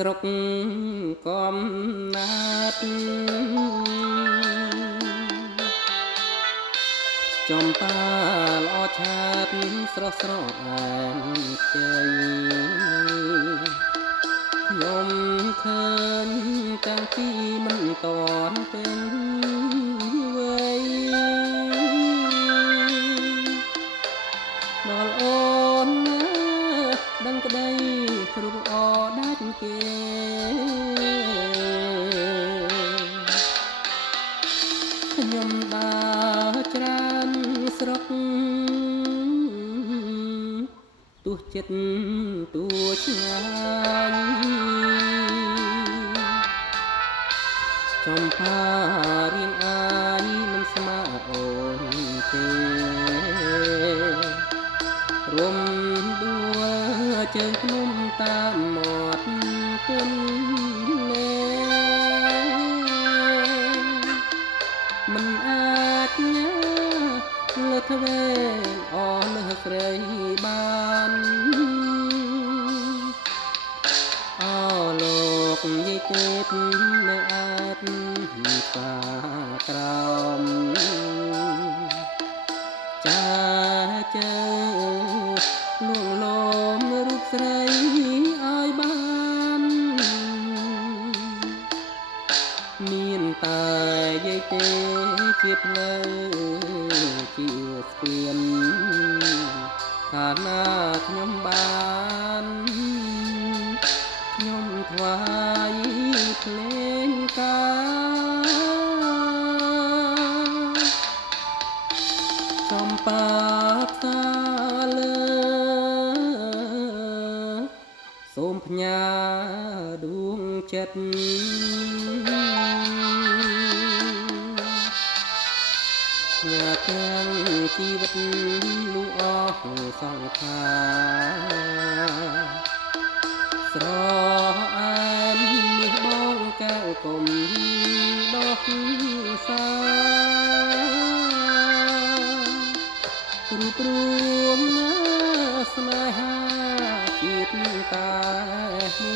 ស្រុកកំណាត់ចំបាល្អឆាតស្រស់ស្រអានជ័យខ្ញុំឃើញតាំងពីមិនតន់ពេញវ័យដល់អូនណាដឹងក្តីរូបអដាច់គេខ្ញុំដើរច្រើនស្រុកទោះចិត្តទោះឆ្ងាយចំផារៀងអាយមិនស្មើអូនទេរំដួលជើងភ្នំតាមមាត់ទន្លេមិនអាចណាលើទ្វេអស់លើស្រីបានអោលោកនិយាយទេនៅអាចសាក្រមចាជើលួងលោមរូបស្រីឲ្យបានមានតែយាយទេជាផ្លូវជាស្ពានកាលណាខ្ញុំបានខ្ញុំថ្វាយភ្លេងការចំបាផ្សាលើសូមផ្ញើដួងចិត្តញ៉ាទាំងជីវិតលូអស់សង្ខារស្រអាននេះបងកៅគុំដោះសារូបរួមស្នេហាជាតិតែមួយ